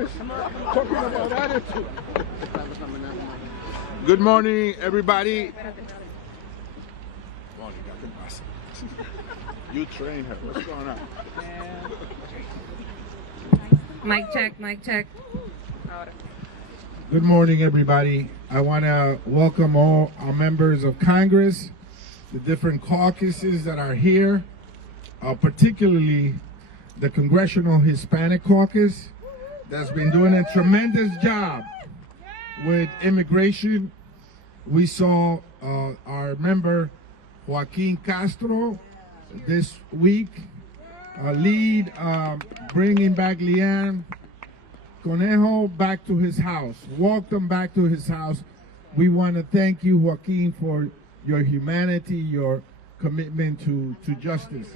Talking about attitude. Good morning, everybody. You train her. What's going on? Mic check, mic check. Good morning, everybody. I want to welcome all our members of Congress, the different caucuses that are here, particularly the Congressional Hispanic Caucus that's been doing a tremendous job with immigration. We saw our member Joaquin Castro this week lead bringing back Lian Conejo back to his house, walked him back to his house. We want to thank you, Joaquin, for your humanity, your commitment to justice.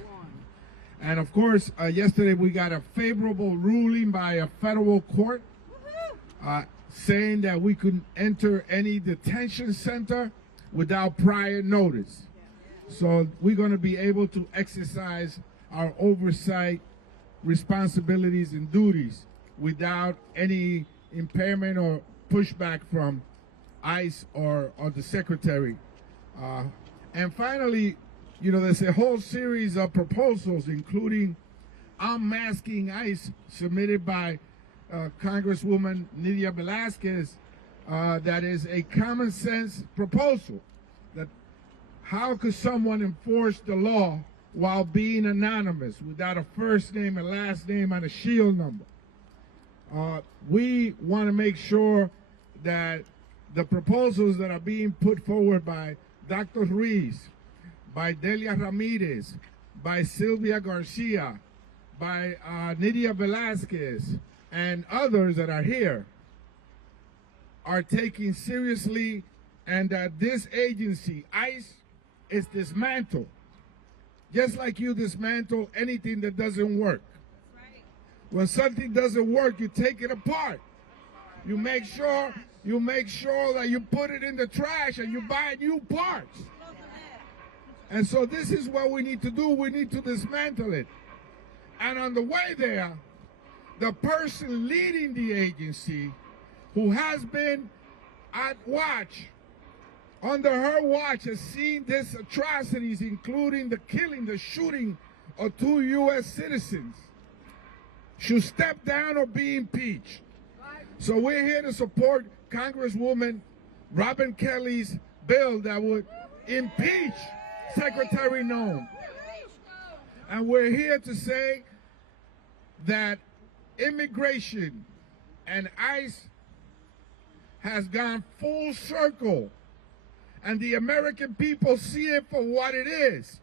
And of course, yesterday we got a favorable ruling by a federal court saying that we could enter any detention center without prior notice. So we're going to be able to exercise our oversight responsibilities and duties without any impairment or pushback from ICE or the Secretary. And finally, you know, there's a whole series of proposals, including unmasking ICE, submitted by Congresswoman Nydia Velazquez, that is a common sense proposal. That how could someone enforce the law while being anonymous, without a first name, a last name, and a shield number? We want to make sure that the proposals that are being put forward by Dr. Ruiz, by Delia Ramirez, by Sylvia Garcia, by Nydia Velazquez, and others that are here are taken seriously, and that this agency, ICE, is dismantled. Just like you dismantle anything that doesn't work. When something doesn't work, you take it apart. You make sure that you put it in the trash and you buy new parts. And so this is what we need to do. We need to dismantle it. And on the way there, the person leading the agency, who has been at watch, under her watch, has seen these atrocities, including the killing, the shooting of 2 U.S. citizens, should step down or be impeached. So we're here to support Congresswoman Robin Kelly's bill that would impeach Secretary Noem. And we're here to say that immigration and ICE has gone full circle, and the American people see it for what it is.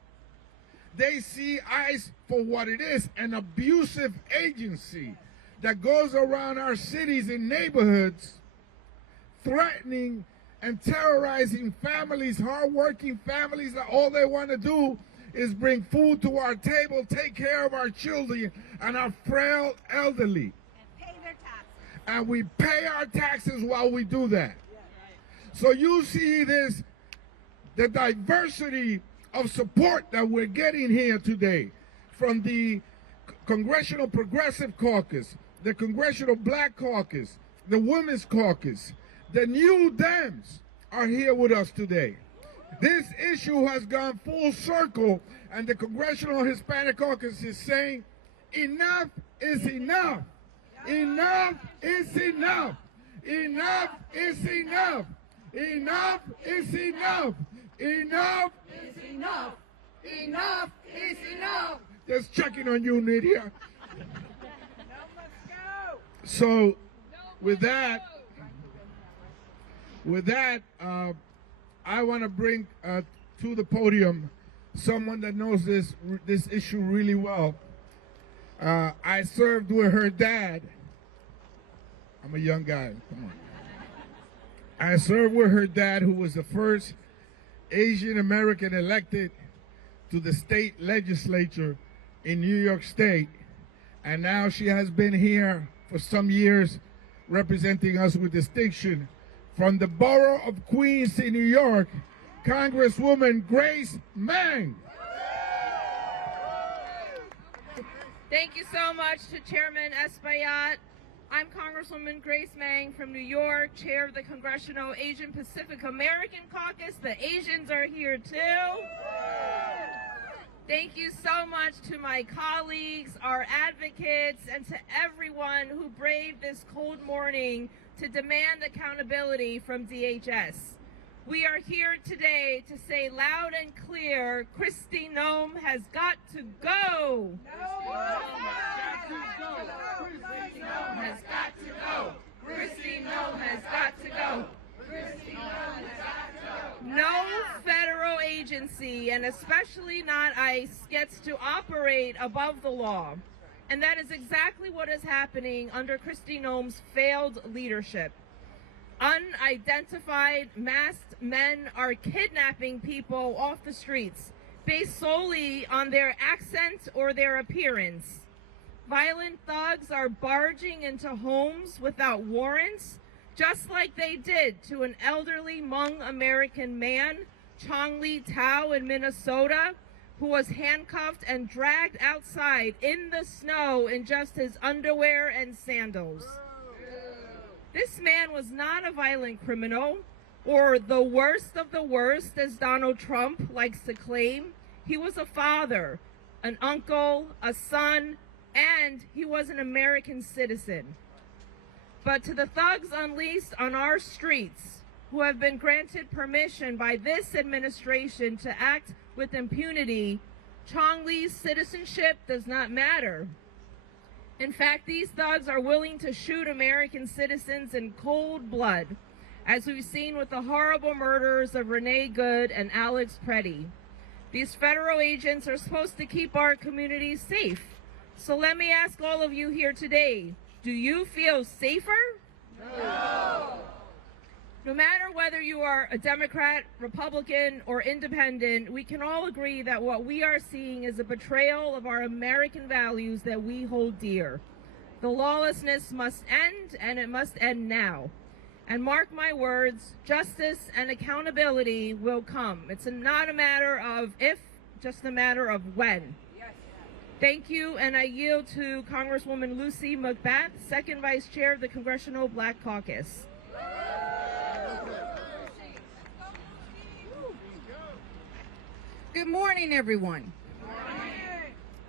They see ICE for what it is, an abusive agency that goes around our cities and neighborhoods threatening and terrorizing families, hardworking families that all they want to do is bring food to our table, take care of our children and our frail elderly. And pay their taxes. And we pay our taxes while we do that. So you see this, the diversity of support that we're getting here today from the Congressional Progressive Caucus, the Congressional Black Caucus, the Women's Caucus, the New Dems are here with us today. This issue has gone full circle, and the Congressional Hispanic Caucus is saying enough is enough. Enough is enough. Enough is enough. Enough is enough. Enough is enough. Enough is enough. Just checking on you, Nydia. So, with that, I want to bring to the podium someone that knows this issue really well. I served with her dad. I'm a young guy. Come on. I served with her dad, who was the first Asian American elected to the state legislature in New York State, and now she has been here for some years representing us with distinction. From the borough of Queens in New York, Congresswoman Grace Meng. Thank you so much to Chairman Espaillat. I'm Congresswoman Congresswoman Grace Meng from New York, chair of the Congressional Asian Pacific American Caucus. The Asians are here too. Thank you so much to my colleagues, our advocates, and to everyone who braved this cold morning to demand accountability from DHS. We are here today to say loud and clear, Kristi Noem has got to go. Has got to go. Kristi Noem has got to go. No federal agency, and especially not ICE, gets to operate above the law. And that is exactly what is happening under Kristi Noem's failed leadership. Unidentified masked men are kidnapping people off the streets based solely on their accent or their appearance. Violent thugs are barging into homes without warrants, just like they did to an elderly Hmong American man, Chong Lee Tao in Minnesota, who was handcuffed and dragged outside in the snow in just his underwear and sandals. This man was not a violent criminal, or the worst of the worst, as Donald Trump likes to claim. He was a father, an uncle, a son, and he was an American citizen. But to the thugs unleashed on our streets, who have been granted permission by this administration to act with impunity, Chong Lee's citizenship does not matter. In fact, these thugs are willing to shoot American citizens in cold blood, as we've seen with the horrible murders of Renee Good and Alex Preddy. These federal agents are supposed to keep our communities safe. So let me ask all of you here today, do you feel safer? No. No matter whether you are a Democrat, Republican, or independent, we can all agree that what we are seeing is a betrayal of our American values that we hold dear. The lawlessness must end, and it must end now. And mark my words, justice and accountability will come. It's not a matter of if, just a matter of when. Thank you, and I yield to Congresswoman Lucy McBath, second vice chair of the Congressional Black Caucus. Good morning, everyone.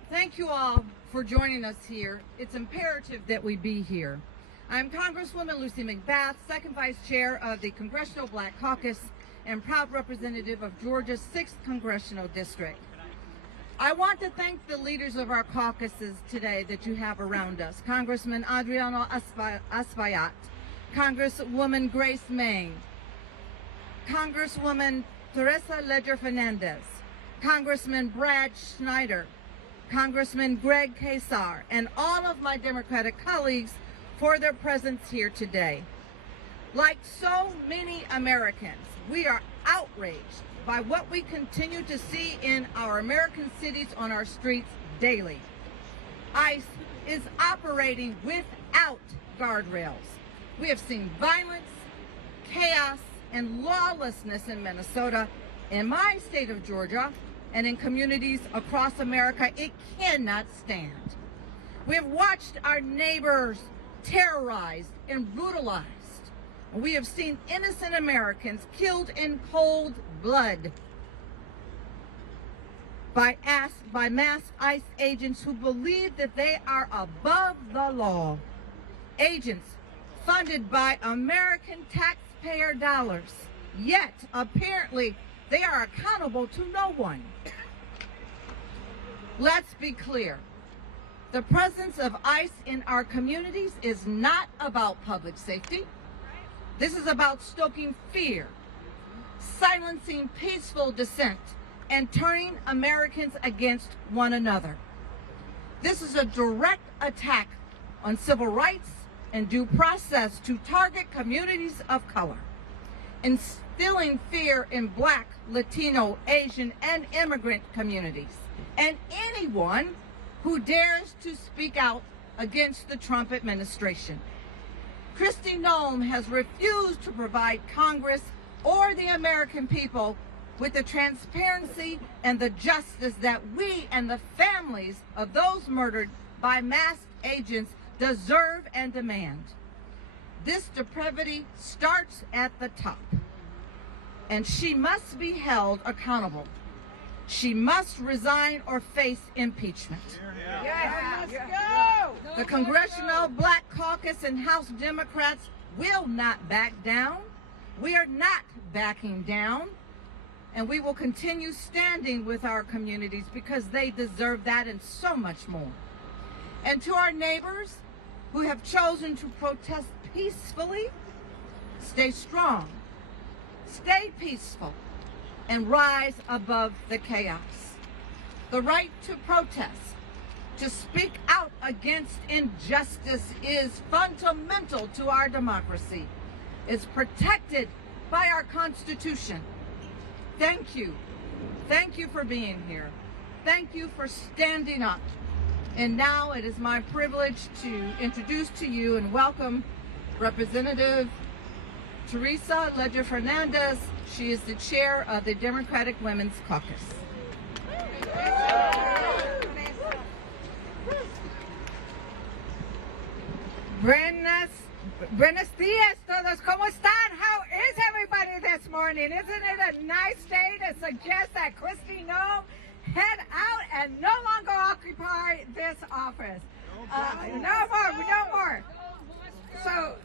Thank you all for joining us here. It's imperative that we be here. I'm Congresswoman Lucy McBath, second vice chair of the Congressional Black Caucus and proud representative of Georgia's 6th Congressional District. I want to thank the leaders of our caucuses today that you have around us. Congressman Adriano Espaillat, Congresswoman Grace Meng, Congresswoman Teresa Leger Fernandez, Congressman Brad Schneider, Congressman Greg Casar, and all of my Democratic colleagues for their presence here today. Like so many Americans, we are outraged by what we continue to see in our American cities on our streets daily. ICE is operating without guardrails. We have seen violence, chaos, and lawlessness in Minnesota, in my state of Georgia, and in communities across America. It cannot stand. We have watched our neighbors terrorized and brutalized. We have seen innocent Americans killed in cold blood by masked ICE agents who believe that they are above the law. Agents funded by American taxpayer dollars, yet apparently they are accountable to no one. Let's be clear. The presence of ICE in our communities is not about public safety. This is about stoking fear, silencing peaceful dissent, and turning Americans against one another. This is a direct attack on civil rights and due process to target communities of color, instilling fear in Black, Latino, Asian, and immigrant communities, and anyone who dares to speak out against the Trump administration. Kristi Noem has refused to provide Congress or the American people with the transparency and the justice that we and the families of those murdered by masked agents deserve and demand. This depravity starts at the top, and she must be held accountable. She must resign or face impeachment. The Congressional Black Caucus and House Democrats will not back down. We are not backing down, and we will continue standing with our communities because they deserve that and so much more. And to our neighbors who have chosen to protest peacefully, stay strong, stay peaceful, and rise above the chaos. The right to protest, to speak out against injustice is fundamental to our democracy. It's protected by our Constitution. Thank you. Thank you for being here. Thank you for standing up. And now it is my privilege to introduce to you and welcome Representative Teresa Leger Fernandez. She is the chair of the Democratic Women's Caucus. Buenos dias todos. ¿Cómo están? How is everybody this morning? Isn't it a nice day to suggest that Kristi Noem head out and no longer occupy this office? No more. So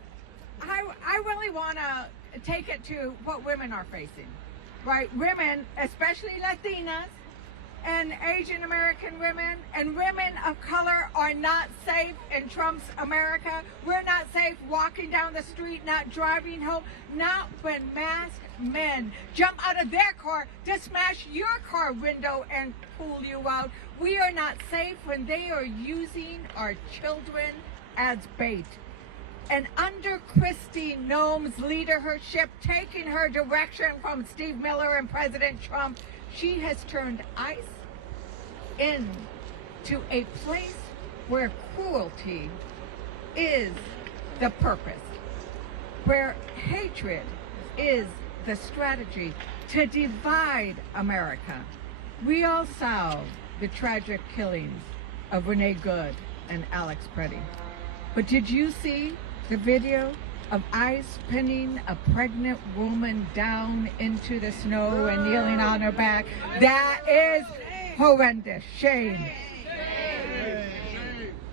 I really want to take it to what women are facing, right? Women, especially Latinas and Asian American women and women of color, are not safe in Trump's America. We're not safe walking down the street, not driving home, not when masked men jump out of their car to smash your car window and pull you out. We are not safe when they are using our children as bait. And under Kristi Noem's leadership, taking her direction from Steve Miller and President Trump, she has turned ICE into a place where cruelty is the purpose, where hatred is the strategy to divide America. We all saw the tragic killings of Renee Good and Alex Preddy. But did you see the video of ICE pinning a pregnant woman down into the snow and kneeling on her back? That is horrendous. Shame.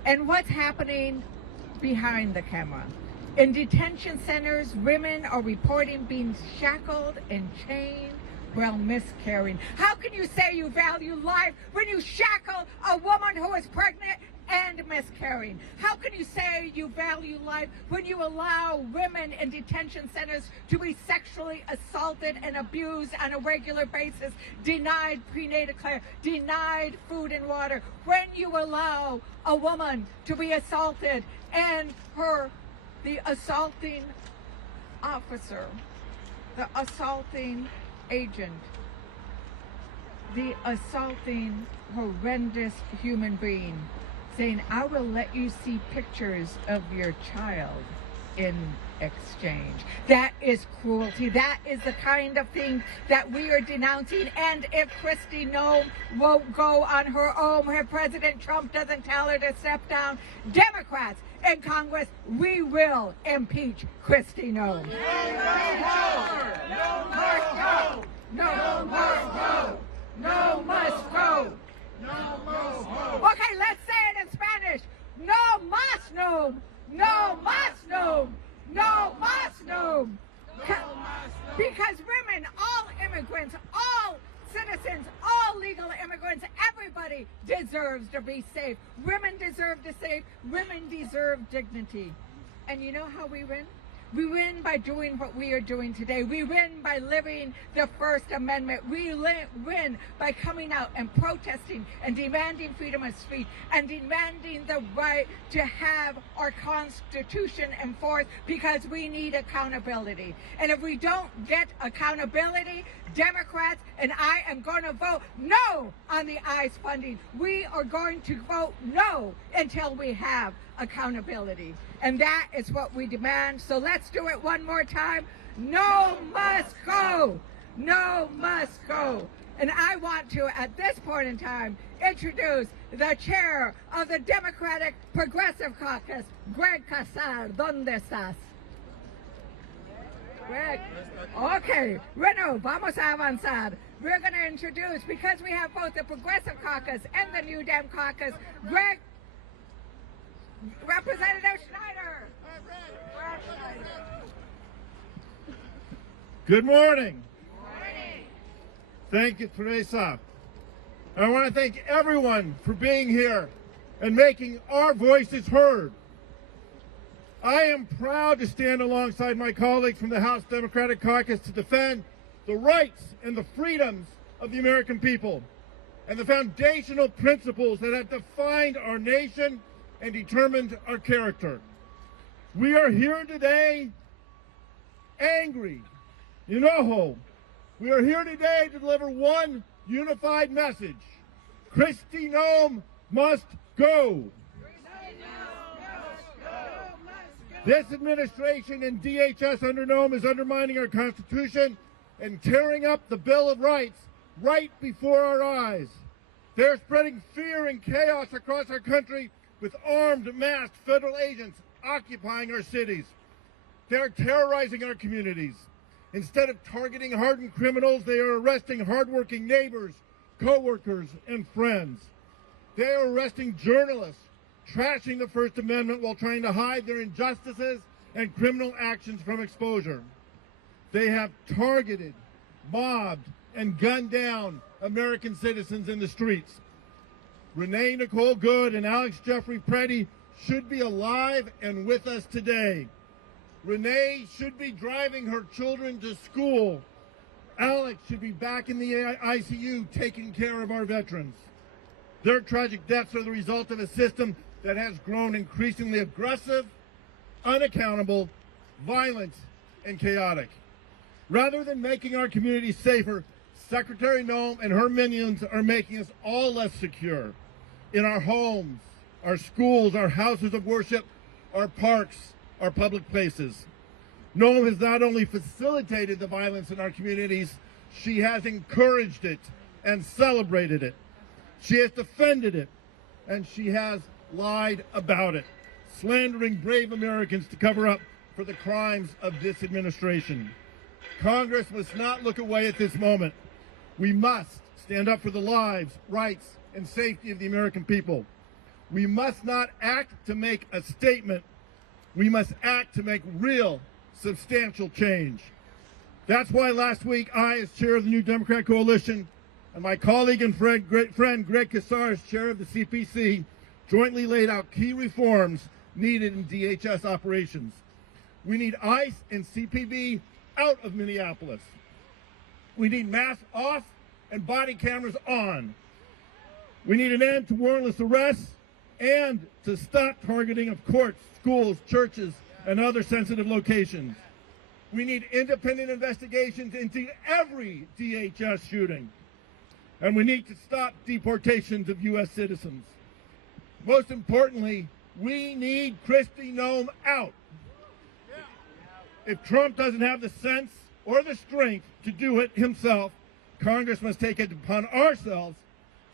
And what's happening behind the camera? In detention centers, women are reporting being shackled and chained while miscarrying. How can you say you value life when you shackle a woman who is pregnant and miscarrying? How can you say you value life when you allow women in detention centers to be sexually assaulted and abused on a regular basis, denied prenatal care, denied food and water, when you allow a woman to be assaulted and the assaulting officer, the assaulting agent, the assaulting horrendous human being saying, I will let you see pictures of your child in exchange. That is cruelty. That is the kind of thing that we are denouncing. And if Kristi Noem won't go on her own, if President Trump doesn't tell her to step down, Democrats in Congress, we will impeach Kristi Noem. No must go. Okay, let's say it in Spanish. No más Noem. No más Noem. No más Noem. Because women, all immigrants, all citizens, all legal immigrants, everybody deserves to be safe. Women deserve to safe. Women deserve dignity. And you know how we win? We win by doing what we are doing today. We win by living the First Amendment. We win by coming out and protesting and demanding freedom of speech and demanding the right to have our Constitution enforced, because we need accountability. And if we don't get accountability, Democrats and I am going to vote no on the ICE funding. We are going to vote no until we have accountability. And that is what we demand. So let's do it one more time. No must go. No must go. And I want to, at this point in time, introduce the chair of the Democratic Progressive Caucus, Greg Casar. ¿Dónde estás? Greg. Okay, bueno, vamos a avanzar. We're going to introduce, because we have both the Progressive Caucus and the New Dem Caucus, Greg, Representative Schneider. Good morning. Thank you, Teresa. I want to thank everyone for being here and making our voices heard. I am proud to stand alongside my colleagues from the House Democratic Caucus to defend the rights and the freedoms of the American people and the foundational principles that have defined our nation and determined our character. We are here today angry, enojo. We are here today to deliver one unified message. Kristi Noem must go. This administration and DHS under Noem is undermining our Constitution and tearing up the Bill of Rights right before our eyes. They're spreading fear and chaos across our country with armed, masked federal agents occupying our cities. They're terrorizing our communities. Instead of targeting hardened criminals, they are arresting hardworking neighbors, co-workers, and friends. They are arresting journalists, trashing the First Amendment while trying to hide their injustices and criminal actions from exposure. They have targeted, mobbed, and gunned down American citizens in the streets. Renee Nicole Good and Alex Jeffrey Preddy should be alive and with us today. Renee should be driving her children to school. Alex should be back in the ICU taking care of our veterans. Their tragic deaths are the result of a system that has grown increasingly aggressive, unaccountable, violent, and chaotic. Rather than making our communities safer, Secretary Noem and her minions are making us all less secure in our homes, our schools, our houses of worship, our parks, our public places. Noem has not only facilitated the violence in our communities, she has encouraged it and celebrated it. She has defended it, and she has lied about it, slandering brave Americans to cover up for the crimes of this administration. Congress must not look away at this moment. We must stand up for the lives, rights, and safety of the American people. We must not act to make a statement. We must act to make real, substantial change. That's why last week I, as chair of the New Democrat Coalition, and my colleague and great friend Greg Casar, as chair of the CPC, jointly laid out key reforms needed in DHS operations. We need ICE and CPB out of Minneapolis. We need masks off and body cameras on. We need an end to warrantless arrests and to stop targeting of courts, schools, churches, and other sensitive locations. We need independent investigations into every DHS shooting. And we need to stop deportations of U.S. citizens. Most importantly, we need Kristi Noem out. If Trump doesn't have the sense or the strength to do it himself, Congress must take it upon ourselves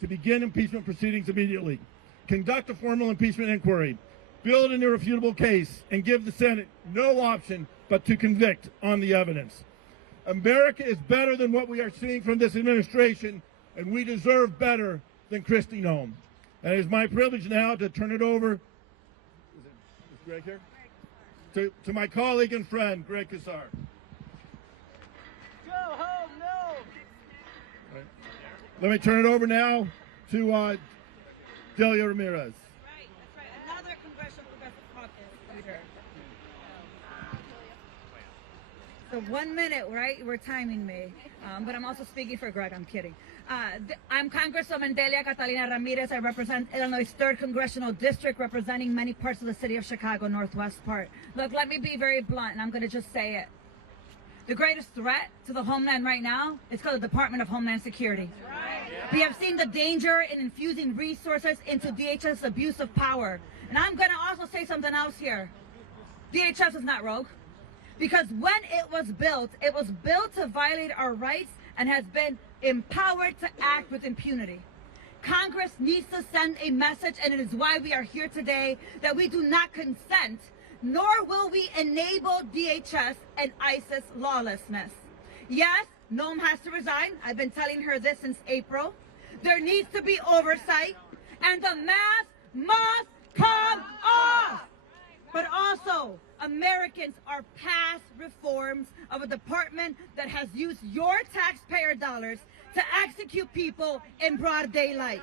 to begin impeachment proceedings immediately, conduct a formal impeachment inquiry, build an irrefutable case, and give the Senate no option but to convict on the evidence. America is better than what we are seeing from this administration, and we deserve better than Kristi Noem. And it is my privilege now to turn it over, is Greg here? To my colleague and friend, Greg Casar. Go home, no. Right. Let me turn it over now to Delia Ramirez. Right, that's right. Another Congressional Progressive Caucus leader. So 1 minute, right? We're timing me. But I'm also speaking for Greg. I'm kidding. I'm Congresswoman Delia Catalina Ramirez. I represent Illinois' 3rd Congressional District, representing many parts of the city of Chicago, northwest part. Look, let me be very blunt, and I'm going to just say it. The greatest threat to the homeland right now is called the Department of Homeland Security. We have seen the danger in infusing resources into DHS abuse of power. And I'm going to also say something else here. DHS is not rogue. Because when it was built to violate our rights and has been empowered to act with impunity. Congress needs to send a message, and it is why we are here today, that we do not consent nor will we enable DHS and ISIS lawlessness. Yes, Noem has to resign. I've been telling her this since April. There needs to be oversight, and the mask must come off. But also, Americans are past reforms of a department that has used your taxpayer dollars to execute people in broad daylight.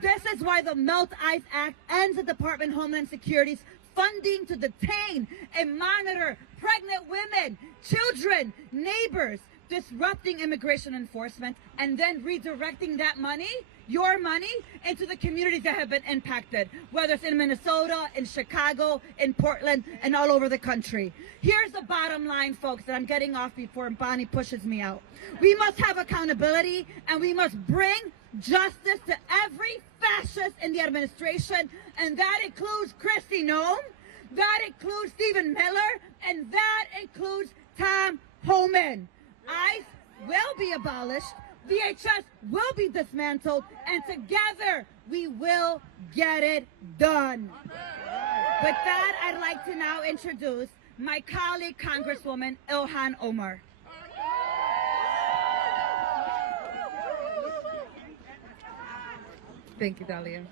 This is why the Melt Ice Act ends the Department of Homeland Security's funding to detain and monitor pregnant women, children, neighbors, disrupting immigration enforcement, and then redirecting that money, your money, into the communities that have been impacted, whether it's in Minnesota, in Chicago, in Portland, and all over the country. Here's the bottom line, folks, that I'm getting off before Bonnie pushes me out. We must have accountability, and we must bring justice to every fascist in the administration, and that includes Kristi Noem, that includes Stephen Miller, and that includes Tom Homan. ICE will be abolished, DHS will be dismantled, and together we will get it done. With that, I'd like to now introduce my colleague, Congresswoman Ilhan Omar. Thank you, Dahlia.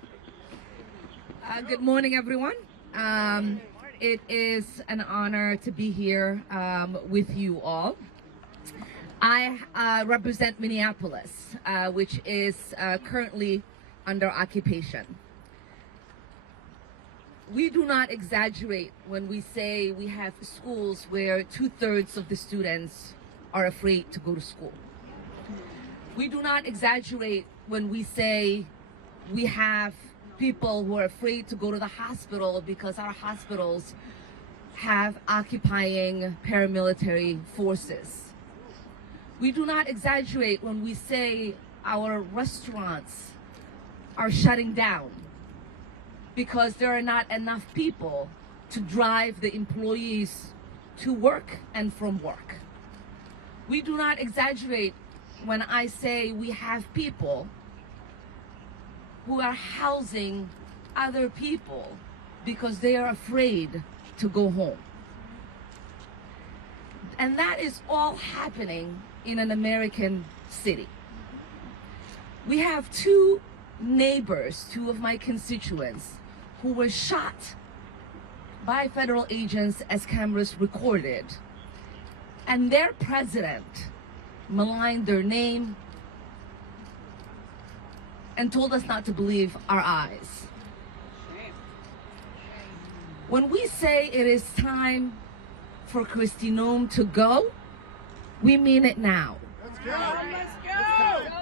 Good morning, everyone. It is an honor to be here with you all. I represent Minneapolis, which is currently under occupation. We do not exaggerate when we say we have schools where 2/3 of the students are afraid to go to school. We do not exaggerate when we say we have people who are afraid to go to the hospital because our hospitals have occupying paramilitary forces. We do not exaggerate when we say our restaurants are shutting down because there are not enough people to drive the employees to work and from work. We do not exaggerate when I say we have people who are housing other people because they are afraid to go home. And that is all happening in an American city. We have two neighbors, two of my constituents, who were shot by federal agents as cameras recorded. And their president maligned their name and told us not to believe our eyes. When we say it is time for Kristi Noem to go, we mean it now. Let's go!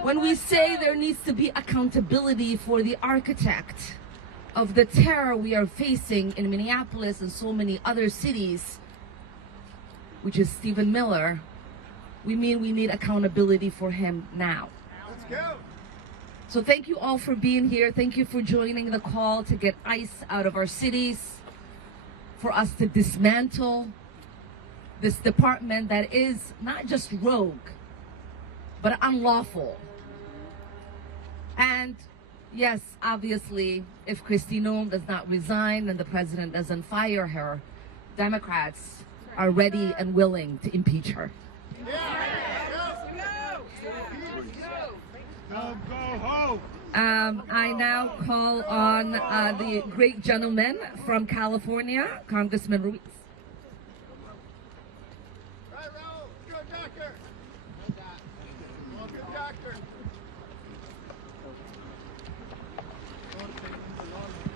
When we say there needs to be accountability for the architect of the terror we are facing in Minneapolis and so many other cities, which is Stephen Miller, we mean we need accountability for him now. Let's go! So thank you all for being here. Thank you for joining the call to get ICE out of our cities, for us to dismantle this department that is not just rogue, but unlawful. And yes, obviously, if Kristi Noem does not resign and the president doesn't fire her, Democrats are ready and willing to impeach her. I now call on the great gentleman from California, Congressman Ruiz. Right, Raul. Good doctor. Good doctor.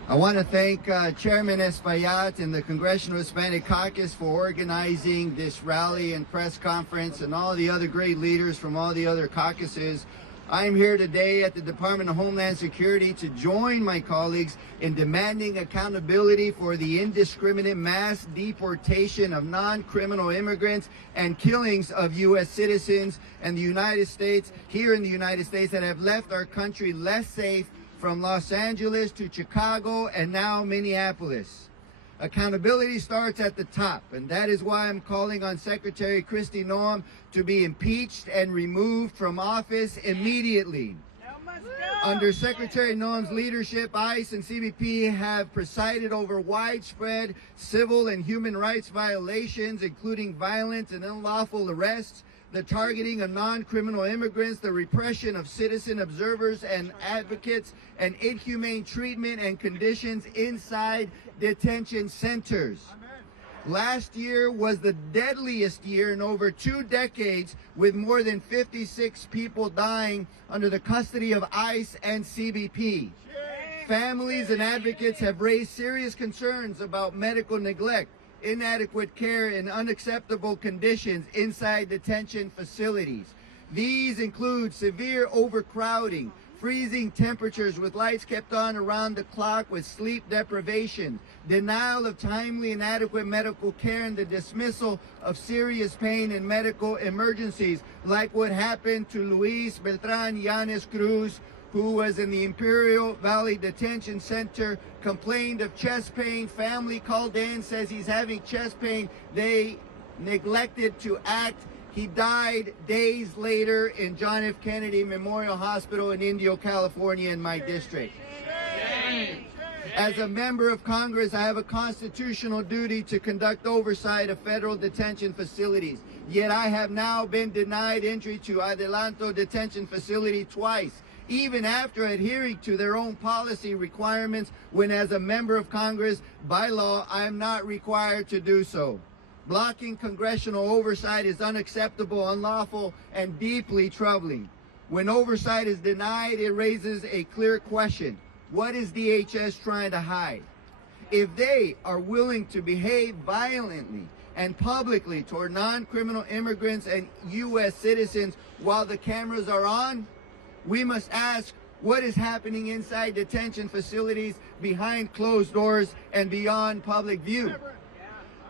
I want to thank Chairman Espaillat and the Congressional Hispanic Caucus for organizing this rally and press conference, and all the other great leaders from all the other caucuses. I'm here today at the Department of Homeland Security to join my colleagues in demanding accountability for the indiscriminate mass deportation of non-criminal immigrants and killings of U.S. citizens and the United States, here in the United States, that have left our country less safe, from Los Angeles to Chicago and now Minneapolis. Accountability starts at the top, and that is why I'm calling on Secretary Kristi Noem to be impeached and removed from office immediately. Under Secretary Noem's leadership, ICE and CBP have presided over widespread civil and human rights violations, including violent and unlawful arrests, the targeting of non-criminal immigrants, the repression of citizen observers and advocates, and inhumane treatment and conditions inside detention centers. Last year was the deadliest year in over 2 decades, with more than 56 people dying under the custody of ICE and CBP. Families and advocates have raised serious concerns about medical neglect, inadequate care, and unacceptable conditions inside detention facilities. These include severe overcrowding, freezing temperatures with lights kept on around the clock with sleep deprivation, denial of timely and adequate medical care, and the dismissal of serious pain and medical emergencies, like what happened to Luis Beltran Yanes Cruz, who was in the Imperial Valley Detention Center, complained of chest pain. Family called in, says he's having chest pain. They neglected to act. He died days later in John F. Kennedy Memorial Hospital in Indio, California, in my district. As a member of Congress, I have a constitutional duty to conduct oversight of federal detention facilities. Yet I have now been denied entry to Adelanto Detention Facility twice, even after adhering to their own policy requirements, when as a member of Congress, by law, I am not required to do so. Blocking congressional oversight is unacceptable, unlawful, and deeply troubling. When oversight is denied, it raises a clear question. What is DHS trying to hide? If they are willing to behave violently and publicly toward non-criminal immigrants and U.S. citizens while the cameras are on, we must ask what is happening inside detention facilities behind closed doors and beyond public view.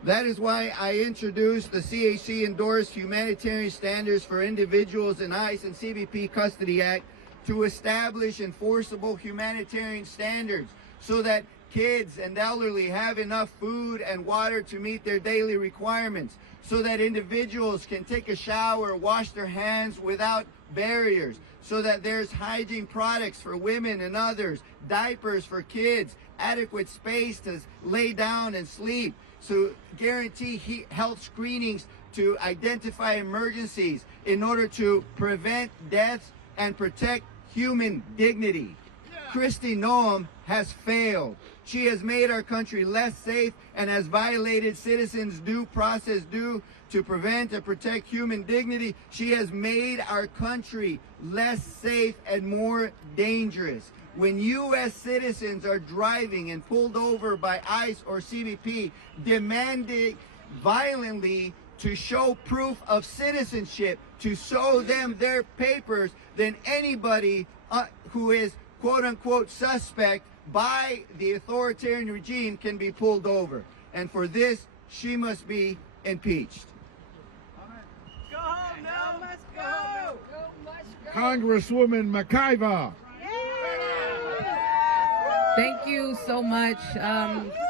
That is why I introduced the CAC-endorsed Humanitarian Standards for Individuals in ICE and CBP Custody Act to establish enforceable humanitarian standards so that kids and elderly have enough food and water to meet their daily requirements, so that individuals can take a shower, wash their hands without barriers, so that there's hygiene products for women and others, diapers for kids, adequate space to lay down and sleep, so guarantee health screenings to identify emergencies in order to prevent deaths and protect human dignity. Kristi Noem has failed. She has made our country less safe and has violated citizens' due process due to prevent and protect human dignity. She has made our country less safe and more dangerous. When U.S. citizens are driving and pulled over by ICE or CBP, demanding violently to show proof of citizenship, to show them their papers, then anybody who is quote-unquote suspect by the authoritarian regime can be pulled over. And for this, she must be impeached. Go home, no, let's go. Congresswoman McIver. Thank you so much.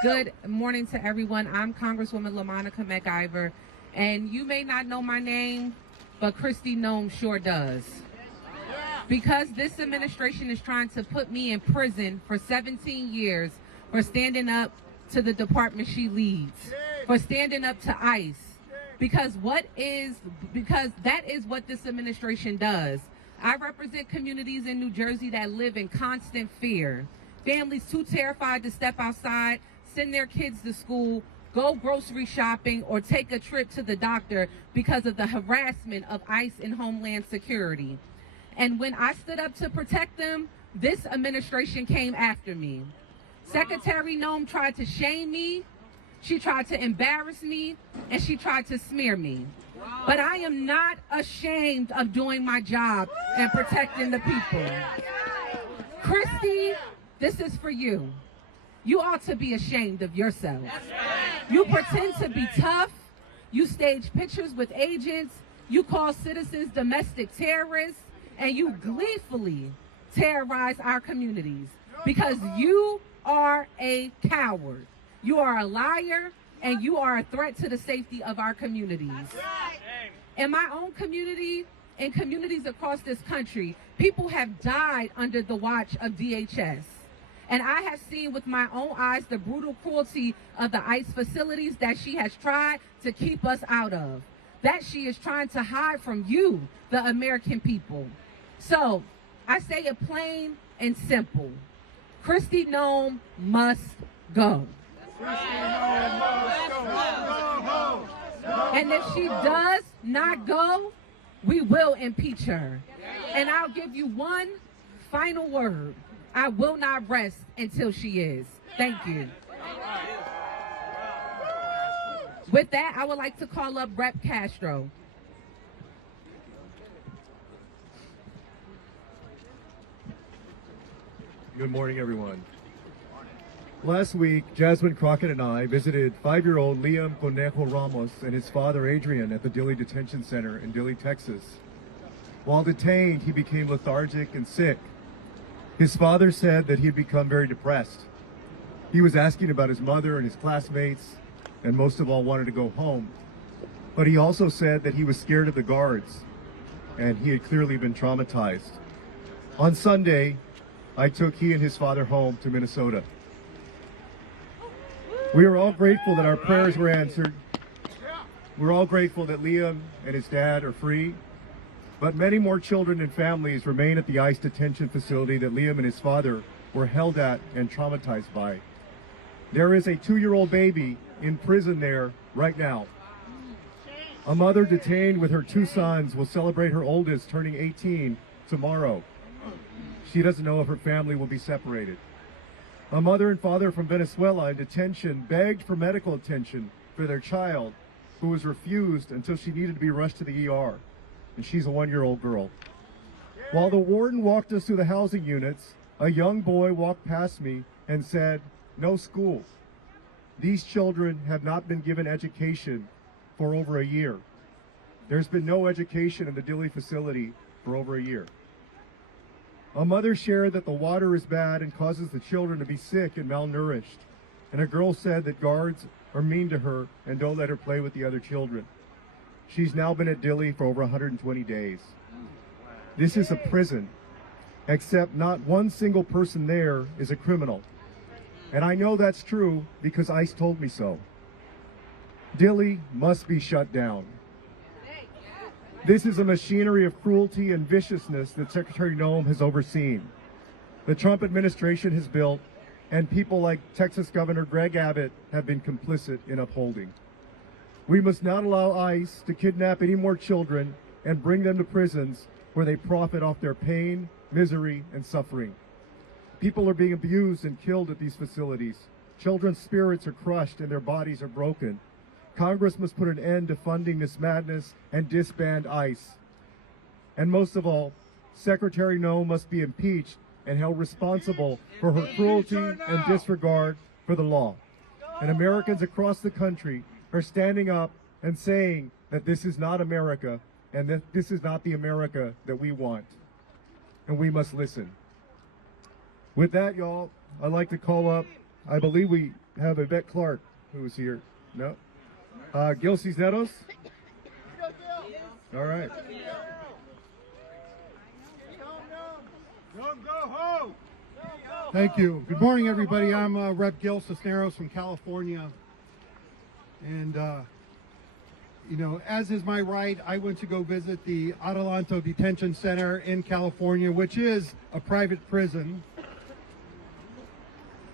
Good morning to everyone. I'm Congresswoman LaMonica McIver, and you may not know my name, but Kristi Noem sure does. Because this administration is trying to put me in prison for 17 years for standing up to the department she leads, for standing up to ICE. Because that is what this administration does. I represent communities in New Jersey that live in constant fear. Families too terrified to step outside, send their kids to school, go grocery shopping, or take a trip to the doctor because of the harassment of ICE and Homeland Security. And when I stood up to protect them, this administration came after me. Secretary Noem tried to shame me, she tried to embarrass me, and she tried to smear me. But I am not ashamed of doing my job and protecting the people. Kristi, this is for you. You ought to be ashamed of yourself. You pretend to be tough. You stage pictures with agents. You call citizens domestic terrorists. And you gleefully terrorize our communities because you are a coward. You are a liar, and you are a threat to the safety of our communities. In my own community, in communities across this country, people have died under the watch of DHS. And I have seen with my own eyes the brutal cruelty of the ICE facilities that she has tried to keep us out of, that she is trying to hide from you, the American people. So I say it plain and simple. Kristi Noem must go. And if she does not go, we will impeach her. And I'll give you one final word. I will not rest until she is. Thank you. With that, I would like to call up Rep. Castro. Good morning, everyone. Last week, Jasmine Crockett and I visited 5-year-old Liam Conejo Ramos and his father Adrian at the Dilley Detention Center in Dilley, Texas. While detained, he became lethargic and sick. His father said that he had become very depressed. He was asking about his mother and his classmates, and most of all wanted to go home. But he also said that he was scared of the guards, and he had clearly been traumatized. On Sunday, I took he and his father home to Minnesota. We are all grateful that our prayers were answered. We're all grateful that Liam and his dad are free. But many more children and families remain at the ICE detention facility that Liam and his father were held at and traumatized by. There is a 2-year-old baby in prison there right now. A mother detained with her 2 sons will celebrate her oldest turning 18 tomorrow. She doesn't know if her family will be separated. A mother and father from Venezuela in detention begged for medical attention for their child, who was refused until she needed to be rushed to the ER. And she's a 1-year-old girl. While the warden walked us through the housing units, a young boy walked past me and said, "No school." These children have not been given education for over a year. There's been no education in the Dilley facility for over a year. A mother shared that the water is bad and causes the children to be sick and malnourished. And a girl said that guards are mean to her and don't let her play with the other children. She's now been at Dilley for over 120 days. This is a prison, except not one single person there is a criminal. And I know that's true because ICE told me so. Dilley must be shut down. This is a machinery of cruelty and viciousness that Secretary Noem has overseen. The Trump administration has built, and people like Texas Governor Greg Abbott have been complicit in upholding. We must not allow ICE to kidnap any more children and bring them to prisons where they profit off their pain, misery, and suffering. People are being abused and killed at these facilities. Children's spirits are crushed and their bodies are broken. Congress must put an end to funding this madness and disband ICE. And most of all, Secretary Noem must be impeached and held responsible for her cruelty and disregard for the law. And Americans across the country are standing up and saying that this is not America and that this is not the America that we want. And we must listen. With that, y'all, I'd like to call up, I believe we have Yvette Clark who is here. No? Gil Cisneros? All right. Thank you. Good morning, everybody. I'm Rep. Gil Cisneros from California. And, you know, as is my right, I went to go visit the Adelanto Detention Center in California, which is a private prison.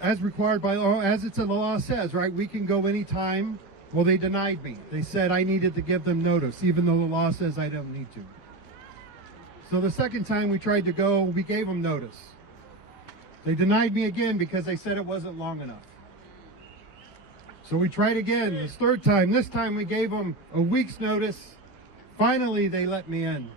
As required by law, as it's in the law says, right? We can go anytime. Well, they denied me. They said I needed to give them notice, even though the law says I don't need to. So the second time we tried to go, we gave them notice. They denied me again because they said it wasn't long enough. So we tried again, this third time. This time we gave them a week's notice. Finally, they let me in.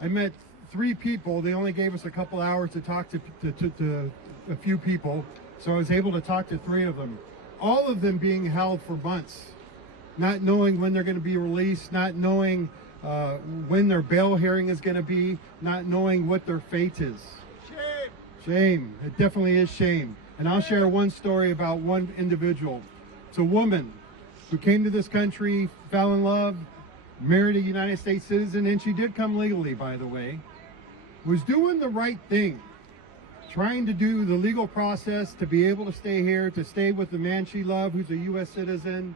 I met 3 people. They only gave us a couple hours to talk to a few people. So I was able to talk to 3 of them. All of them being held for months, not knowing when they're going to be released, not knowing when their bail hearing is going to be, not knowing what their fate is. Shame. Shame. It definitely is shame. And I'll share one story about one individual. It's a woman who came to this country, fell in love, married a United States citizen, and she did come legally, by the way, was doing the right thing, trying to do the legal process to be able to stay here, to stay with the man she loved, who's a U.S. citizen,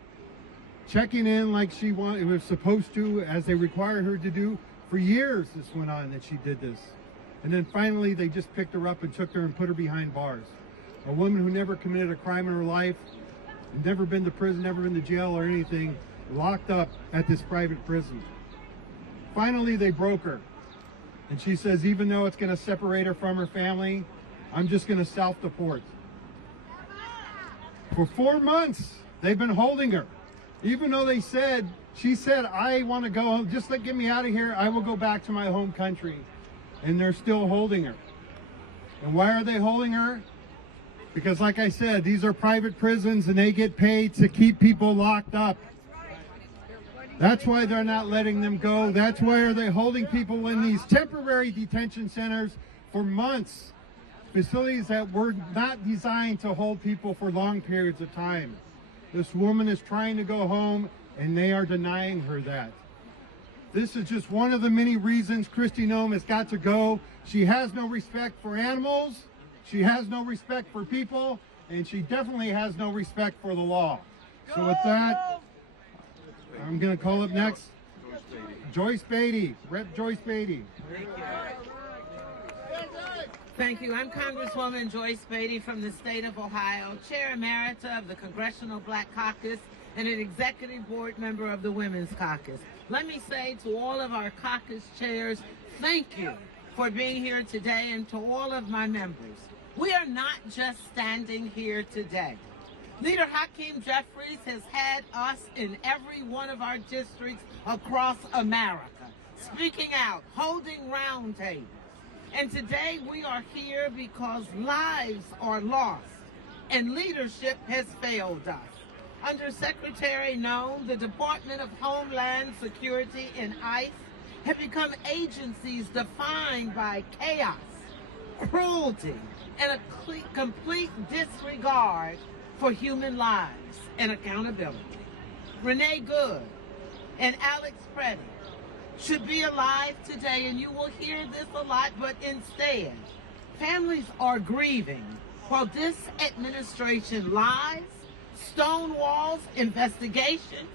checking in like she was supposed to, as they required her to do. For years this went on that she did this. And then finally they just picked her up and took her and put her behind bars. A woman who never committed a crime in her life, never been to prison, never been to jail or anything, locked up at this private prison. Finally they broke her. And she says, even though it's going to separate her from her family, I'm just going to self-deport. For 4 months, they've been holding her. Even though she said, I want to go home, just get me out of here, I will go back to my home country. And they're still holding her. And why are they holding her? Because like I said, these are private prisons and they get paid to keep people locked up. That's why they're not letting them go. That's why are they holding people in these temporary detention centers for months. Facilities that were not designed to hold people for long periods of time. This woman is trying to go home and they are denying her that. This is just one of the many reasons Kristi Noem has got to go. She has no respect for animals, she has no respect for people, and she definitely has no respect for the law. So with that, I'm going to call up next Joyce Beatty, Rep. Joyce Beatty. Thank you. I'm Congresswoman Joyce Beatty from the state of Ohio, Chair Emerita of the Congressional Black Caucus and an Executive Board member of the Women's Caucus. Let me say to all of our caucus chairs, thank you for being here today, and to all of my members. We are not just standing here today. Leader Hakeem Jeffries has had us in every one of our districts across America, speaking out, holding roundtables. And today we are here because lives are lost and leadership has failed us. Under Secretary Noem, the Department of Homeland Security and ICE have become agencies defined by chaos, cruelty, and a complete disregard for human lives and accountability. Renee Good and Alex Preddy should be alive today, and you will hear this a lot, but instead, families are grieving while this administration lies, stonewalls investigations,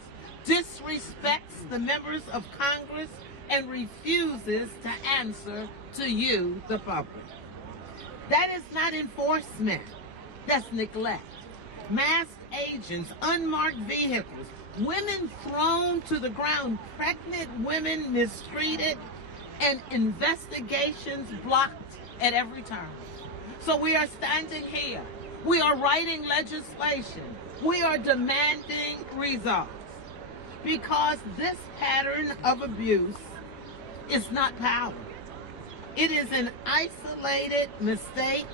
disrespects the members of Congress, and refuses to answer to you, the public. That is not enforcement, that's neglect. Masked agents, unmarked vehicles, women thrown to the ground, pregnant women mistreated, and investigations blocked at every turn. So we are standing here. We are writing legislation. We are demanding results. Because this pattern of abuse is not power. It is an isolated mistake,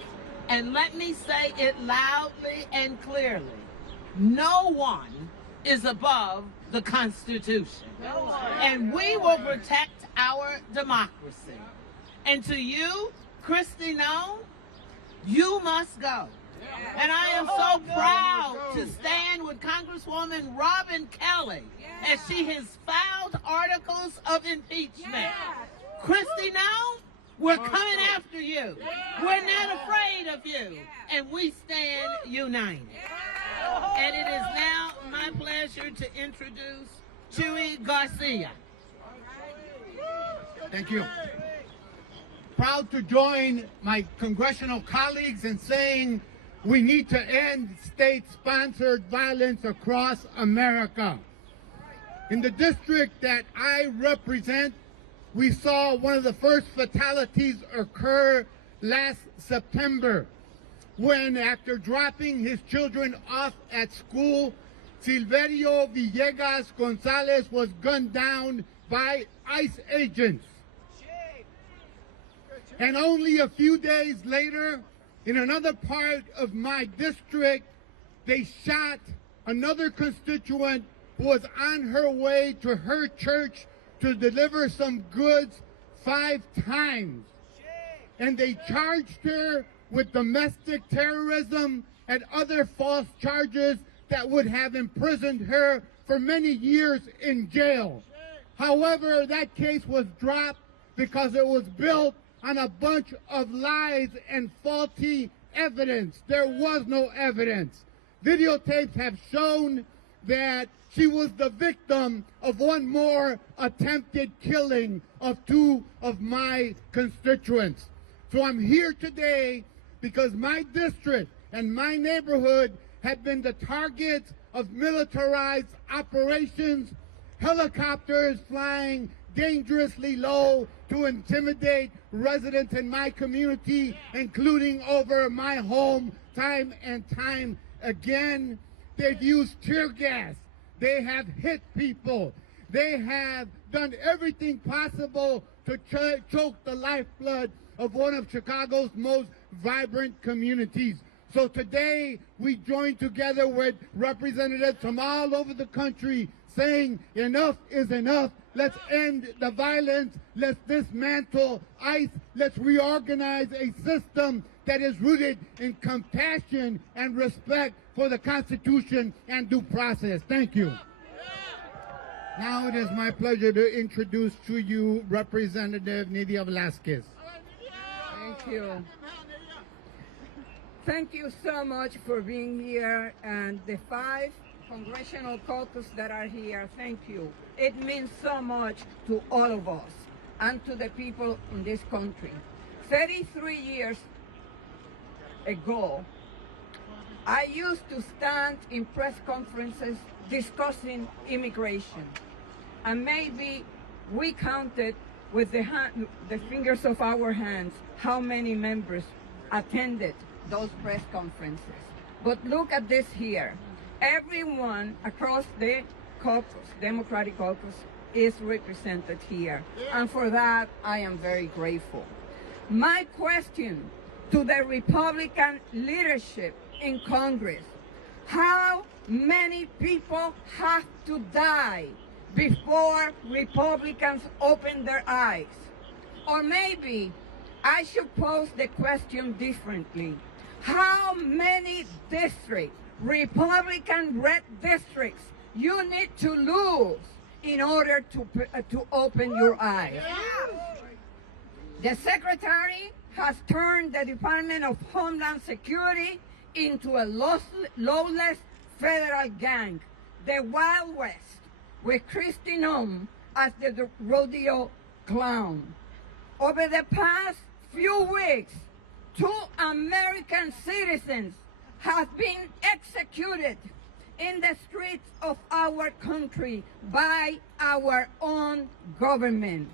and let me say it loudly and clearly. No one is above the Constitution. And we will protect our democracy. And to you, Kristi Noem, you must go. And I am so proud to stand with Congresswoman Robin Kelly as she has filed articles of impeachment. Kristi Noem, we're coming after you. We're not afraid of you. And we stand united. And it is now my pleasure to introduce Judy Garcia. Thank you. Proud to join my congressional colleagues in saying we need to end state-sponsored violence across America. In the district that I represent, we saw one of the first fatalities occur last September when, after dropping his children off at school, Silverio Villegas Gonzalez was gunned down by ICE agents. And only a few days later, in another part of my district, they shot another constituent who was on her way to her church to deliver some goods 5 times. And they charged her with domestic terrorism and other false charges that would have imprisoned her for many years in jail. However, that case was dropped because it was built on a bunch of lies and faulty evidence. There was no evidence. Videotapes have shown that she was the victim of one more attempted killing of two of my constituents. So I'm here today because my district and my neighborhood have been the targets of militarized operations, helicopters flying dangerously low to intimidate residents in my community, including over my home time and time again. They've used tear gas. They have hit people. They have done everything possible to choke the lifeblood of one of Chicago's most vibrant communities. So today we join together with representatives from all over the country saying enough is enough. Let's end the violence. Let's dismantle ICE. Let's reorganize a system that is rooted in compassion and respect for the Constitution and due process. Thank you. Now it is my pleasure to introduce to you Representative Nydia Velazquez. Thank you. Thank you so much for being here, and the 5 congressional caucus that are here, thank you. It means so much to all of us and to the people in this country. 33 years ago, I used to stand in press conferences discussing immigration, and maybe we counted with the fingers of our hands how many members attended those press conferences. But look at this here. Everyone across the caucus, Democratic caucus, is represented here. And for that, I am very grateful. My question to the Republican leadership in Congress: how many people have to die before Republicans open their eyes? Or maybe I should pose the question differently. How many districts, Republican red districts, you need to lose in order to open your eyes? The Secretary has turned the Department of Homeland Security into a lawless federal gang, the Wild West, with Noem as the rodeo clown. Over the past few weeks, 2 American citizens have been executed in the streets of our country by our own government.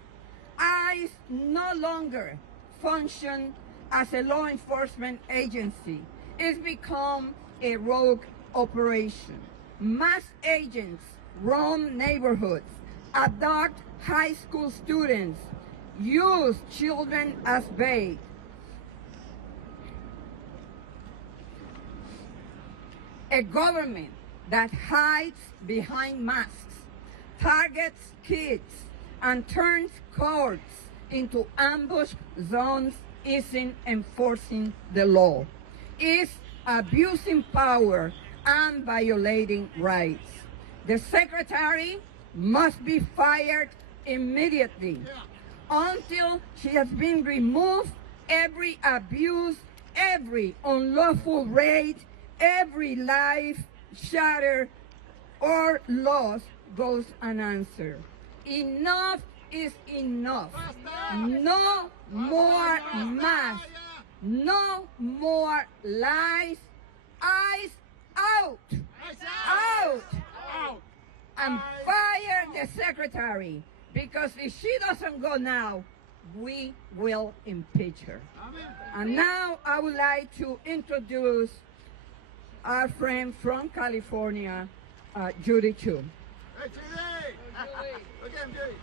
ICE no longer function as a law enforcement agency. It's become a rogue operation. Mass agents roam neighborhoods, abduct high school students, use children as bait. A government that hides behind masks, targets kids, and turns courts into ambush zones isn't enforcing the law. It's abusing power and violating rights. The Secretary must be fired immediately. Until she has been removed, every abuse, every unlawful raid, every life shattered or lost goes unanswered. Enough is enough. No more masks. No more lies. Eyes out. Out. And fire the Secretary, because if she doesn't go now, we will impeach her. And now I would like to introduce our friend from California, Judy Chu. Hey, Judy! Look at him, Judy.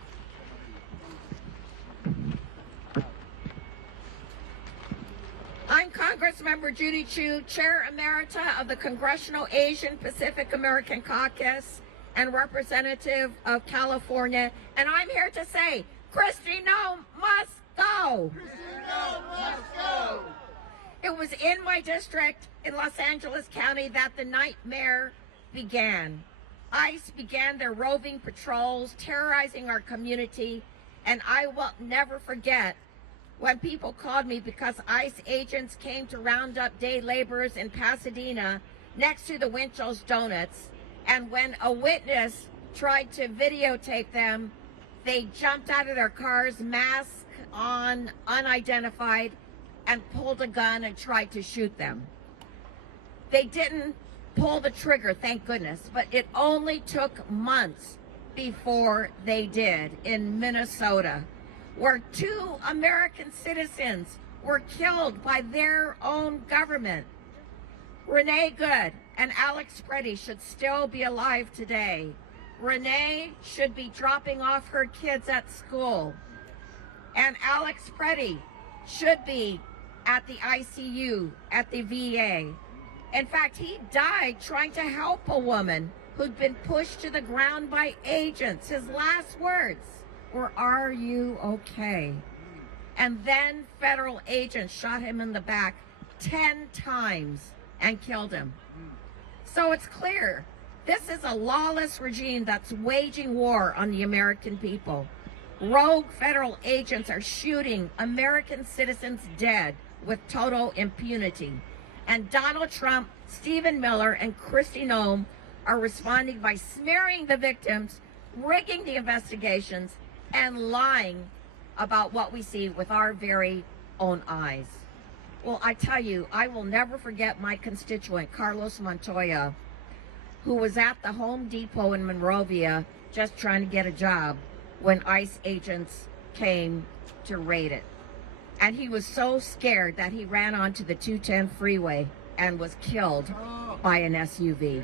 I'm Congressmember Judy Chu, Chair Emerita of the Congressional Asian Pacific American Caucus and representative of California, and I'm here to say, Noem must go! Noem must go! It was in my district in Los Angeles County that the nightmare began. ICE began their roving patrols, terrorizing our community, and I will never forget when people called me because ICE agents came to round up day laborers in Pasadena next to the Winchell's Donuts, and when a witness tried to videotape them, they jumped out of their cars, mask on, unidentified, and pulled a gun and tried to shoot them. They didn't pull the trigger, thank goodness, but it only took months before they did in Minnesota, where 2 American citizens were killed by their own government. Renee Good and Alex Preddy should still be alive today. Renee should be dropping off her kids at school, and Alex Preddy should be at the ICU at the VA. In fact, he died trying to help a woman who'd been pushed to the ground by agents. His last words were, "Are you okay?" And then federal agents shot him in the back 10 times and killed him. So it's clear, this is a lawless regime that's waging war on the American people. Rogue federal agents are shooting American citizens dead with total impunity. And Donald Trump, Stephen Miller, and Kristi Noem are responding by smearing the victims, rigging the investigations, and lying about what we see with our very own eyes. Well, I tell you, I will never forget my constituent, Carlos Montoya, who was at the Home Depot in Monrovia just trying to get a job when ICE agents came to raid it. And he was so scared that he ran onto the 210 freeway and was killed by an SUV.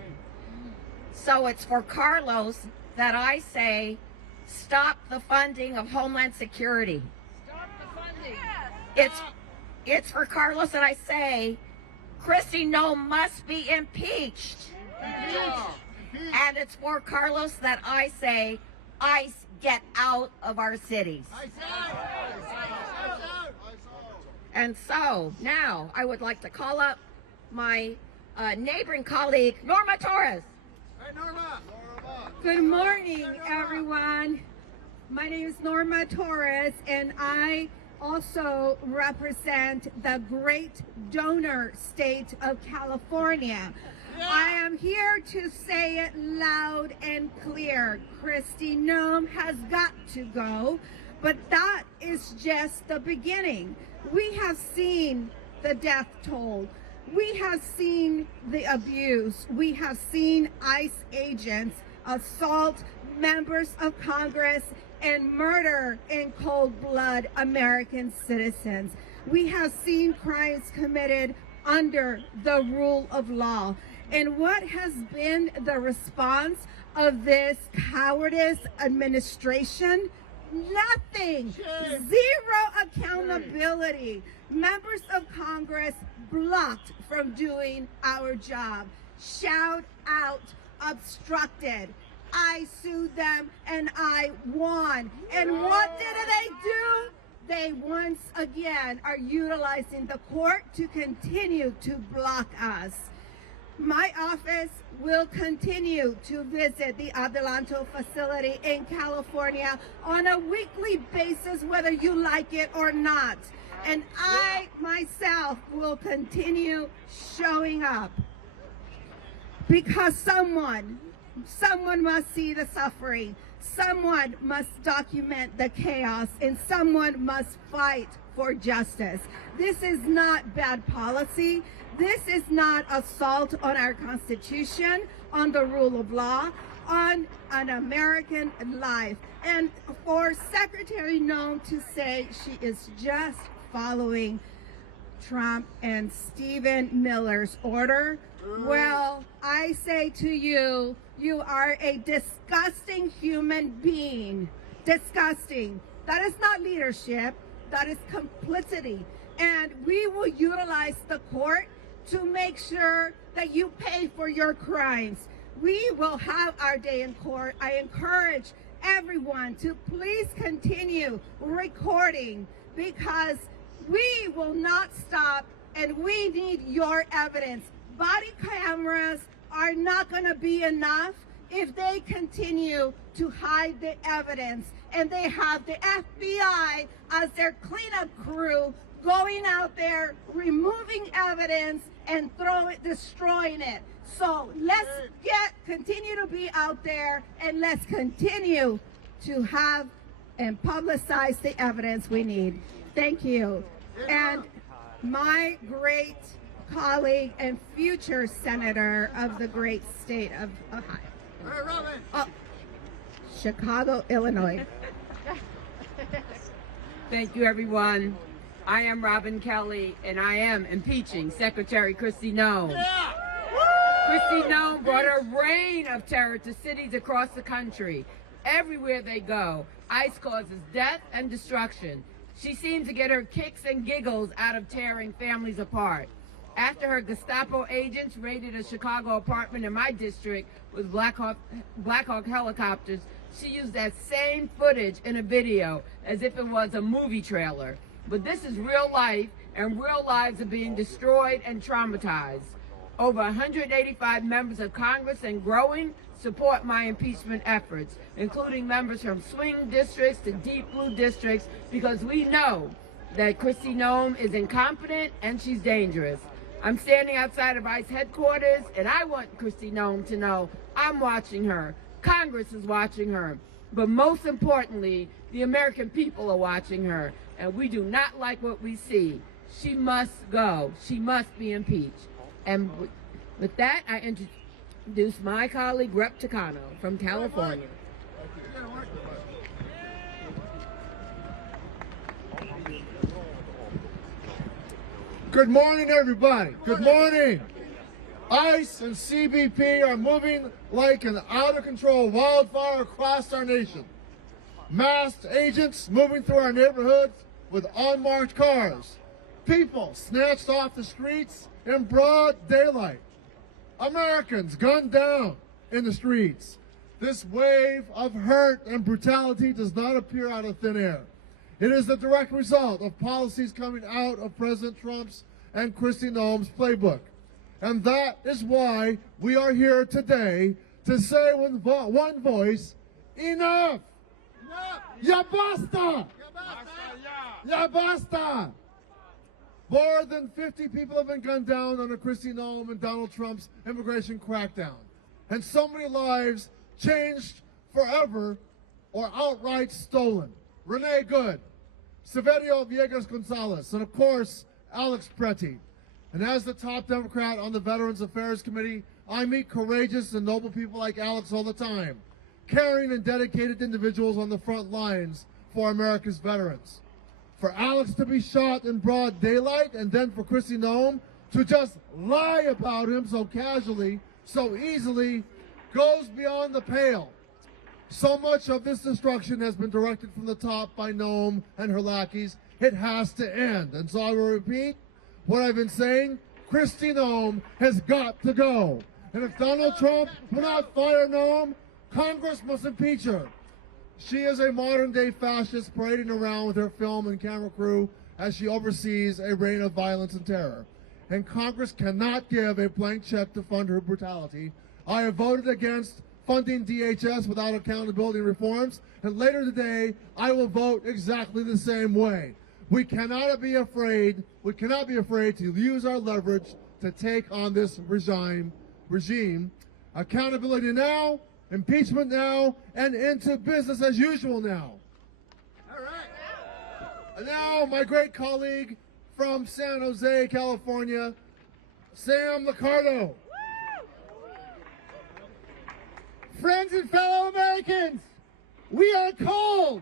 So it's for Carlos that I say, stop the funding of Homeland Security. Stop the funding. It's for Carlos that I say, Kristi Noem must be impeached. And it's for Carlos that I say, ICE, get out of our cities. And so now I would like to call up my neighboring colleague, Norma Torres. Hey, Norma. Good morning, everyone. My name is Norma Torres, and I also represent the great donor state of California. I am here to say it loud and clear. Kristi Noem has got to go, but that is just the beginning. We have seen the death toll. We have seen the abuse. We have seen ICE agents assault members of Congress and murder in cold blood American citizens. We have seen crimes committed under the rule of law. And what has been the response of this cowardice administration? Nothing. Zero accountability. Members of Congress blocked from doing our job. Shout out, obstructed. I sued them and I won. And what did they do? They once again are utilizing the court to continue to block us. My office will continue to visit the Adelanto facility in California on a weekly basis, whether you like it or not. And I myself will continue showing up because someone must see the suffering, someone must document the chaos, and someone must fight for justice. This is not bad policy. This is not assault on our Constitution, on the rule of law, on an American life. And for Secretary Noem to say she is just following Trump and Stephen Miller's order, well, I say to you, you are a disgusting human being. Disgusting. That is not leadership. That is complicity. And we will utilize the court to make sure that you pay for your crimes. We will have our day in court. I encourage everyone to please continue recording because we will not stop and we need your evidence. Body cameras are not going to be enough if they continue to hide the evidence and they have the FBI as their cleanup crew going out there, removing evidence and destroying it. So let's continue to be out there, and let's continue to have and publicize the evidence we need. Thank you. And my great colleague and future senator of the great state of Ohio. Chicago, Illinois. Thank you, everyone. I am Robin Kelly, and I am impeaching Secretary Kristi Noem. Yeah. Kristi Noem brought a reign of terror to cities across the country. Everywhere they go, ICE causes death and destruction. She seems to get her kicks and giggles out of tearing families apart. After her Gestapo agents raided a Chicago apartment in my district with Black Hawk helicopters, she used that same footage in a video as if it was a movie trailer. But this is real life, and real lives are being destroyed and traumatized. Over 185 members of Congress and growing support my impeachment efforts, including members from swing districts to deep blue districts, because we know that Kristi Noem is incompetent and she's dangerous. I'm standing outside of ICE headquarters, and I want Kristi Noem to know I'm watching her. Congress is watching her. But most importantly, the American people are watching her, and we do not like what we see. She must go. She must be impeached. And with that, I introduce my colleague, Rep. Takano from California. Good morning, everybody. Good morning. ICE and CBP are moving like an out-of-control wildfire across our nation. Masked agents moving through our neighborhoods with unmarked cars. People snatched off the streets in broad daylight. Americans gunned down in the streets. This wave of hurt and brutality does not appear out of thin air. It is the direct result of policies coming out of President Trump's and Kristi Noem's playbook. And that is why we are here today to say with one voice, enough! Ya basta! Ya basta! More than 50 people have been gunned down under Kristi Noem and Donald Trump's immigration crackdown. And so many lives changed forever or outright stolen. Renee Good, Severio Villegas Gonzalez, and of course, Alex Preti. And as the top Democrat on the Veterans Affairs Committee, I meet courageous and noble people like Alex all the time, caring and dedicated individuals on the front lines for America's veterans. For Alex to be shot in broad daylight, and then for Kristi Noem to just lie about him so casually, so easily, goes beyond the pale. So much of this destruction has been directed from the top by Noem and her lackeys. It has to end. And so I will repeat what I've been saying. Kristi Noem has got to go. And if Donald Trump will not fire Noem, Congress must impeach her. She is a modern-day fascist parading around with her film and camera crew as she oversees a reign of violence and terror. And Congress cannot give a blank check to fund her brutality. I have voted against funding DHS without accountability reforms, and later today, I will vote exactly the same way. We cannot be afraid to use our leverage to take on this regime. Accountability now, impeachment now, and into business as usual now. All right. And now, my great colleague from San Jose, California, Sam Licardo. Friends and fellow Americans, we are cold,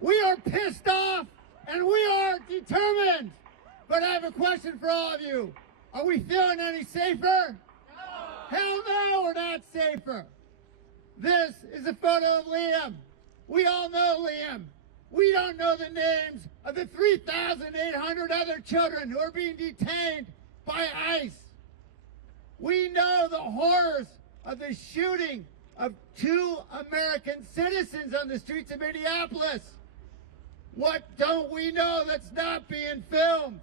we are pissed off, and we are determined. But I have a question for all of you. Are we feeling any safer? No. Hell no, we're not safer. This is a photo of Liam. We all know Liam. We don't know the names of the 3,800 other children who are being detained by ICE. We know the horrors of the shooting of 2 American citizens on the streets of Minneapolis. What don't we know that's not being filmed?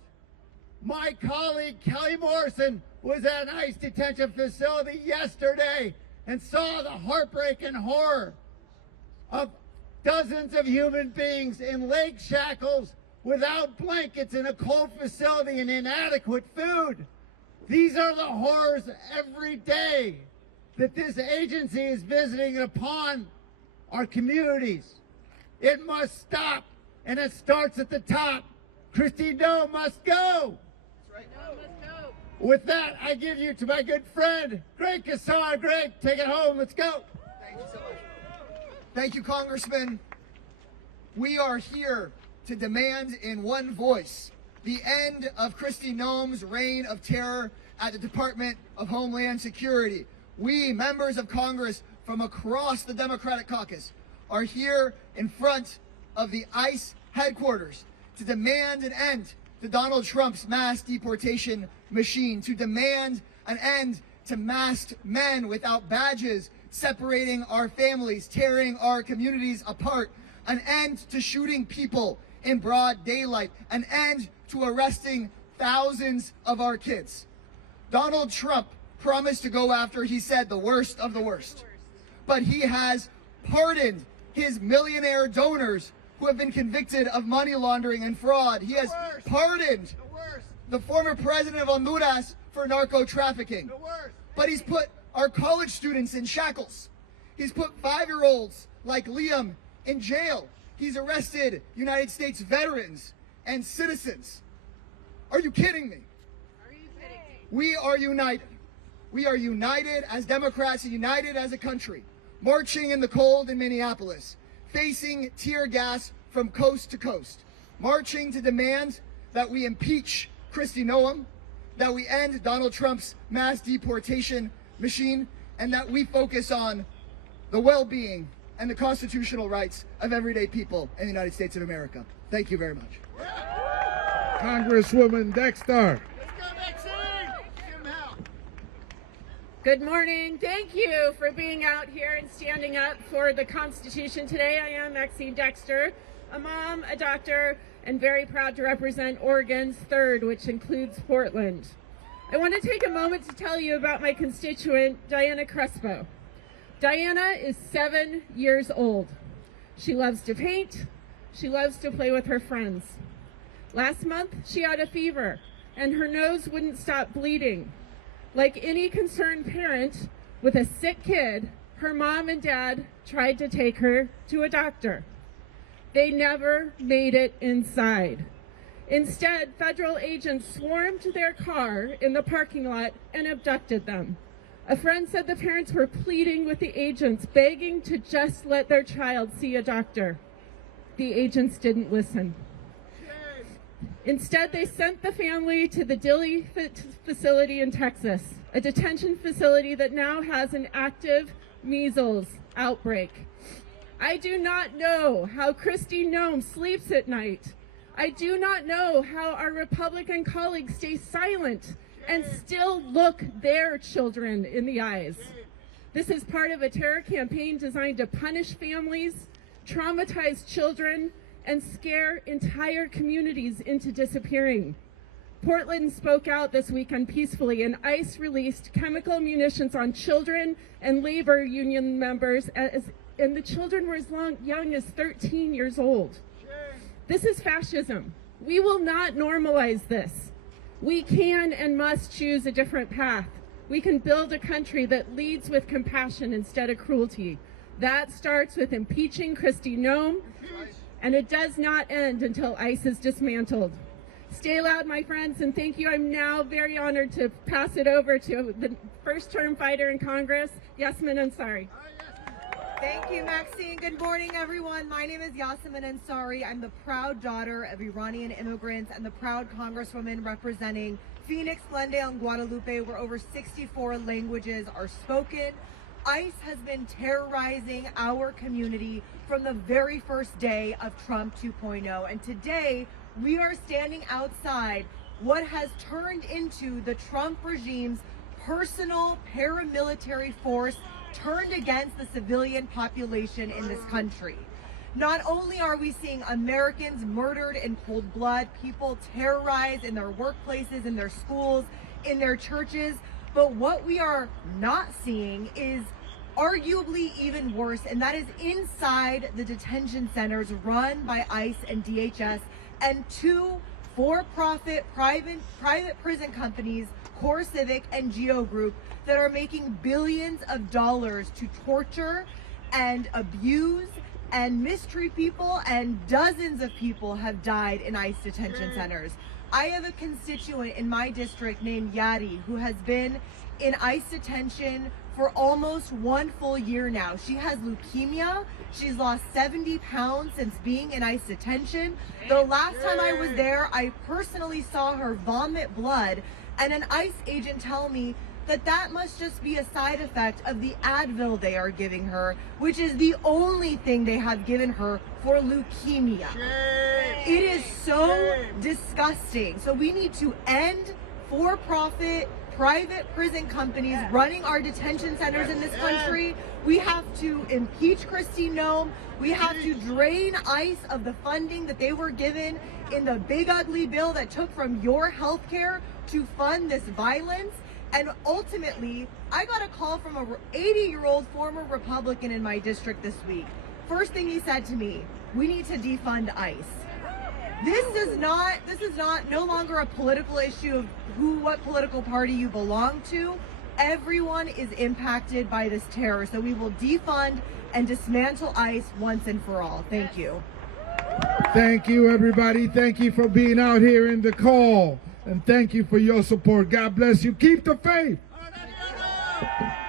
My colleague Kelly Morrison was at an ICE detention facility yesterday, and saw the heartbreak and horror of dozens of human beings in leg shackles without blankets in a cold facility and inadequate food. These are the horrors every day that this agency is visiting upon our communities. It must stop, and it starts at the top. Kristi Noem must go. That's right. Noem must go. With that, I give you to my good friend, Greg Casar. Greg, take it home. Let's go. Thank you so much. Thank you, Congressman. We are here to demand in one voice the end of Kristi Noem's reign of terror at the Department of Homeland Security. We, members of Congress from across the Democratic caucus, are here in front of the ICE headquarters to demand an end to Donald Trump's mass deportation machine, to demand an end to masked men without badges separating our families, tearing our communities apart, an end to shooting people in broad daylight, an end to arresting thousands of our kids. Donald Trump promised to go after, he said, the worst of the worst. But he has pardoned his millionaire donors who have been convicted of money laundering and fraud. He has pardoned the former president of Honduras for narco trafficking. But he's put our college students in shackles. He's put 5-year-olds like Liam in jail. He's arrested United States veterans and citizens. Are you kidding me? We are united. We are united as Democrats, united as a country, marching in the cold in Minneapolis, facing tear gas from coast to coast, marching to demand that we impeach Kristi Noem, that we end Donald Trump's mass deportation machine, and that we focus on the well-being and the constitutional rights of everyday people in the United States of America. Thank you very much. Congresswoman Dexter. Good morning. Thank you for being out here and standing up for the Constitution today. I am Maxine Dexter, a mom, a doctor, and very proud to represent Oregon's 3rd, which includes Portland. I want to take a moment to tell you about my constituent, Diana Crespo. Diana is 7 years old. She loves to paint. She loves to play with her friends. Last month, she had a fever, and her nose wouldn't stop bleeding. Like any concerned parent with a sick kid, her mom and dad tried to take her to a doctor. They never made it inside. Instead, federal agents swarmed their car in the parking lot and abducted them. A friend said the parents were pleading with the agents, begging to just let their child see a doctor. The agents didn't listen. Instead, they sent the family to the Dilley facility in Texas, a detention facility that now has an active measles outbreak. I do not know how Kristi Noem sleeps at night. I do not know how our Republican colleagues stay silent and still look their children in the eyes. This is part of a terror campaign designed to punish families, traumatize children, and scare entire communities into disappearing. Portland spoke out this weekend peacefully, and ICE released chemical munitions on children and labor union members, and the children were as young as 13 years old. This is fascism. We will not normalize this. We can and must choose a different path. We can build a country that leads with compassion instead of cruelty. That starts with impeaching Kristi Noem, and it does not end until ICE is dismantled. Stay loud, my friends, and thank you. I'm now very honored to pass it over to the first-term fighter in Congress, Yasmin Ansari. Thank you, Maxine. Good morning, everyone. My name is Yasmin Ansari. I'm the proud daughter of Iranian immigrants and the proud congresswoman representing Phoenix, Glendale, and Guadalupe, where over 64 languages are spoken. ICE has been terrorizing our community from the very first day of Trump 2.0. And today, we are standing outside what has turned into the Trump regime's personal paramilitary force turned against the civilian population in this country. Not only are we seeing Americans murdered in cold blood, people terrorized in their workplaces, in their schools, in their churches, but what we are not seeing is arguably even worse, and that is inside the detention centers run by ICE and DHS and two for-profit private prison companies, Core Civic and Geo Group, that are making billions of dollars to torture and abuse and mistreat people, and dozens of people have died in ICE detention centers. I have a constituent in my district named Yadi who has been in ICE detention for almost 1 full year now. She has leukemia. She's lost 70 pounds since being in ICE detention. The last time I was there, I personally saw her vomit blood, and an ICE agent tell me that that must just be a side effect of the Advil they are giving her, which is the only thing they have given her for leukemia. It is so disgusting. So we need to end for-profit private prison companies running our detention centers in this country. We have to impeach Kristi Noem. We have to drain ICE of the funding that they were given in the big ugly bill that took from your health care to fund this violence. And ultimately, I got a call from a 80-year-old former Republican in my district this week. First thing he said to me, we need to defund ICE. This is no longer a political issue of what political party you belong to. Everyone is impacted by this terror, so we will defund and dismantle ICE once and for all. Thank you. Thank you, everybody. Thank you for being out here in the call. And thank you for your support. God bless you. Keep the faith.